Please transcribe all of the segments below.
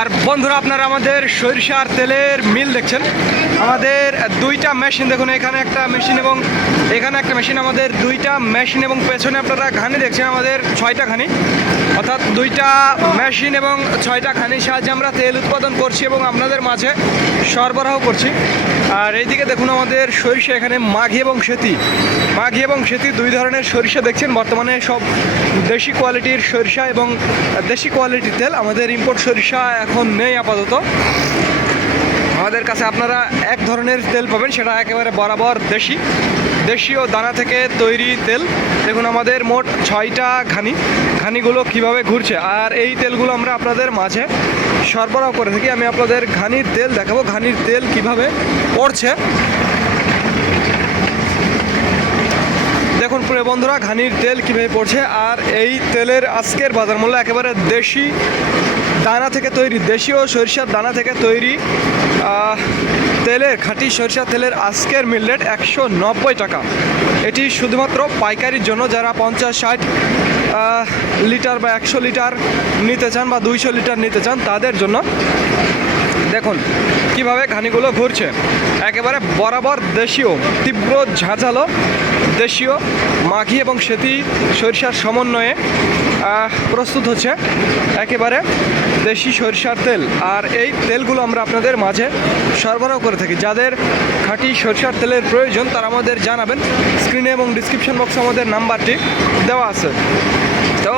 আর বন্ধুরা আপনারা আমাদের সরিষার তেলের মিল দেখছেন। আমাদের দুইটা মেশিন দেখুন, এখানে একটা মেশিন এবং এখানে একটা মেশিন, আমাদের দুইটা মেশিন এবং পেছনে আপনারা ঘানি দেখছেন আমাদের 6টা ঘানি, অর্থাৎ দুইটা মেশিন এবং 6টা ঘানির সাহায্যে আমরা তেল উৎপাদন করছি এবং আপনাদের মাঝে সরবরাহ করছি। আর এইদিকে দেখুন আমাদের সরিষা, এখানে মাঘি এবং সেতি দুই ধরনের সরিষা দেখছেন। বর্তমানে সব দেশি কোয়ালিটির সরিষা এবং দেশি কোয়ালিটির তেল, আমাদের ইম্পোর্ট সরিষা এখন নেই আপাতত। আমাদের কাছে আপনারা এক ধরনের তেল পাবেন, সেটা একেবারে বরাবর দেশীয় দানা থেকে তৈরি তেল। দেখুন আমাদের মোট 6টা ঘানিগুলো কিভাবে ঘুরছে, আর এই তেলগুলো আমরা আপনাদের মাঝে সরবরাহ করে থাকি। আমি আপনাদের ঘানির তেল দেখাবো, ঘানির তেল কিভাবে পড়ছে। দেখুন প্রিয় বন্ধুরা, ঘানির তেল কীভাবে পড়ছে। আর এই তেলের আজকের বাজার মূল্য একেবারে দেশি দানা থেকে তৈরি, দেশীয় সরিষার দানা থেকে তৈরি তেলের, খাঁটি সরিষার তেলের আজকের মিল রেট 190 টাকা। এটি শুধুমাত্র পাইকারির জন্য, যারা 50-60 লিটার বা 100 লিটার নিতে চান বা 200 লিটার নিতে চান তাদের জন্য। দেখুন কিভাবে ঘানিগুলো ঘুরছে, একেবারে বরাবর দেশীয়, তীব্র ঝাঁঝালো দেশীয় মাঘি এবং সেতি সরিষার সমন্বয়ে প্রস্তুত হচ্ছে একেবারে দেশি সরিষার তেল। আর এই তেলগুলো আমরা আপনাদের মাঝে সরবরাহ করে থাকি। যাদের খাঁটি সরিষার তেলের প্রয়োজন তারা আমাদের জানাবেন, স্ক্রিনে এবং ডিসক্রিপশন বক্সে আমাদের নাম্বারটি দেওয়া আছে। তো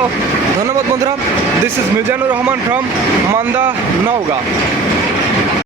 ধন্যবাদ বন্ধুরা, this is Mizanur Rahman from Manda, Naogaon.